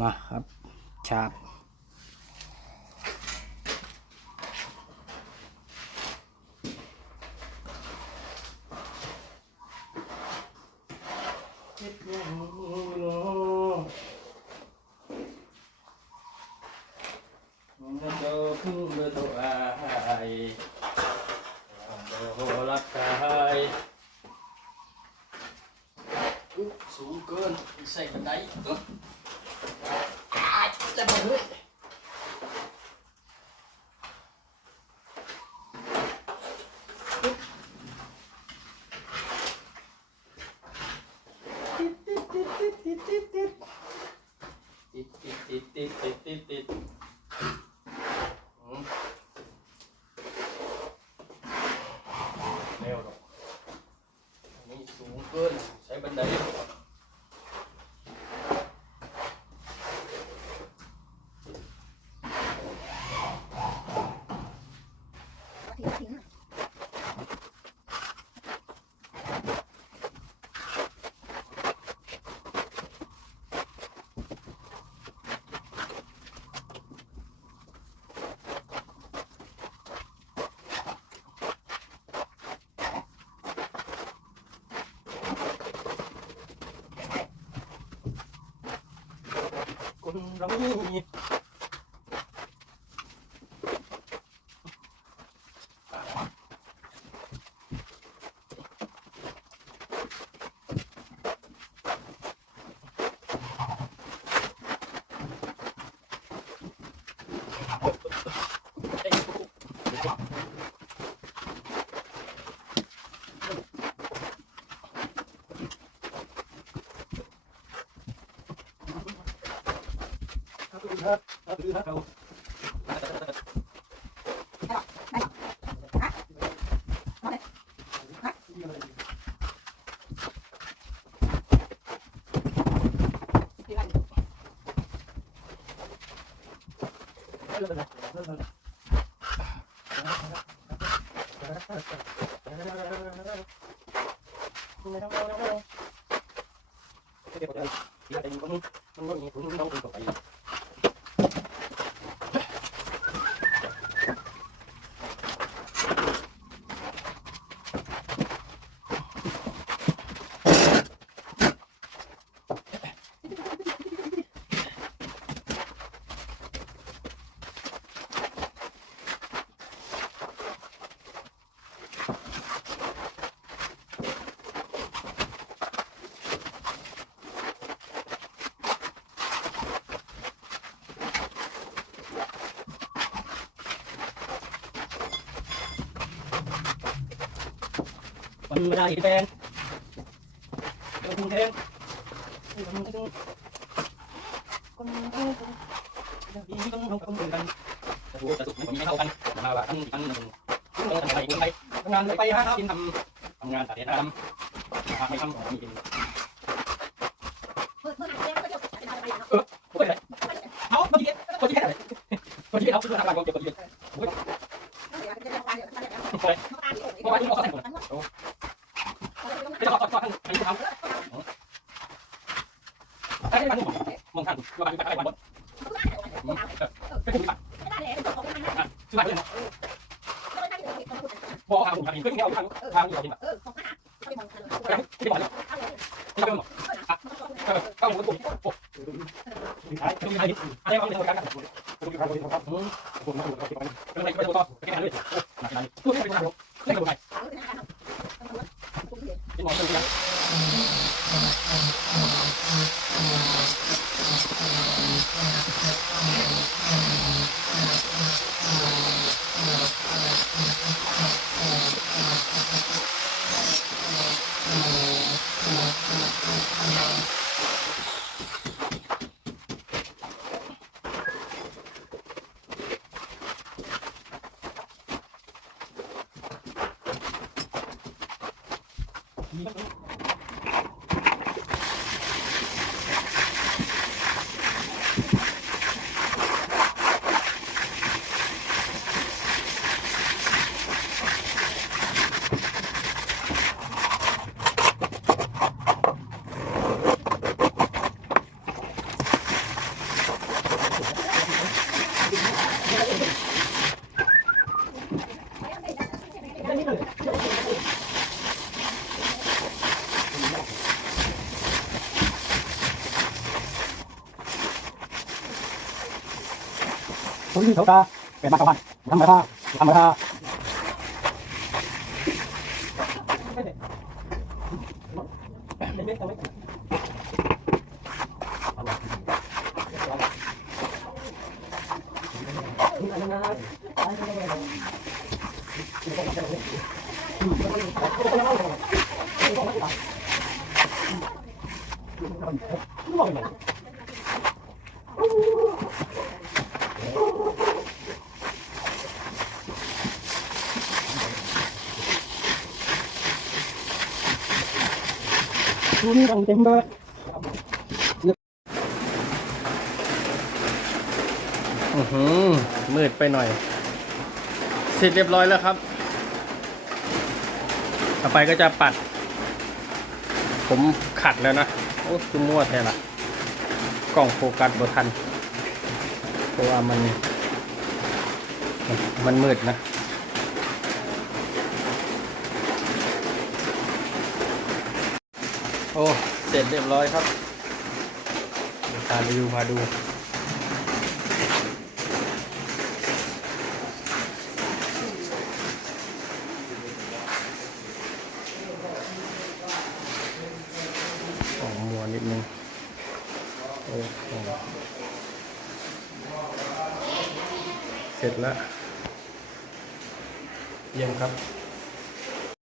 มาครับ ฉากเจ้าพึ่งเบอร์ตัวไอเบอร์รักกายอุ๊บสูงเกินใส่บันได อุ๊บอ่าจะไปเลยติดติดติดติดติดติดติดอืมเร็วหรอกอันนี้สูงเกิน เรามี ครับครับ วันไม่ได้แฟนคนแทงคนแทงคนแทงดีต้องทำคนอื่นกันจะถูกจะสุขไม่เท่ากันมาว่าทั้งทั้งหนึ่งทุกคนทำไปคนไปทำงานไปหากินทำทำงานตัดเห็ดทำทำไม่ทำของมีกินโอเคเอาคนที่คนที่แค่ไหนคนที่เอาคือทำงานคนเดียวคนเดียวเพราะว่าที่เขาแต่งคน ไม่ต้องขอขอทั้งไม่ทำถ้าได้มาหนุ่มมองท่านว่ามันเป็นอะไรบ้างเป็นผู้ปฏิบัติชื่ออะไรเนี่ยบอกทางผมทางนี้เพื่อนแก้วทางทางนี้เราเห็นแบบที่บอกเนี่ยที่เริ่มบอกเข้าหัวตัวโอ้สุดท้ายคืออะไรอะไรบ้างในการกันผมอยู่ทางบนครับผมผมมาดูเขาที่บ้านเป็นอะไรก็ไม่รู้ต่อแค่นั้นเลยหนักขนาดนี้ตัวไม่เป็นทางหรอกเล่นกับใครเป็ นหมอ เคนที่เขาตาเป็นมากับมันทำมาท่าทำมาท่าดูนี่รังเต็มเลยอือหือมืดไปหน่อย เสร็จเรียบร้อยแล้วครับ ต่อไปก็จะปัด ผมขัดแล้วนะ โอ้คือมั่วแท้ละกล้องโฟกัสบ่ทัน เพราะว่ามัน มันมืดนะ โอ้ เสร็จเรียบร้อยครับพารีวิวพาดูของมัวนิดนึงโอ้โหเสร็จแล้ว เยี่ยมครับ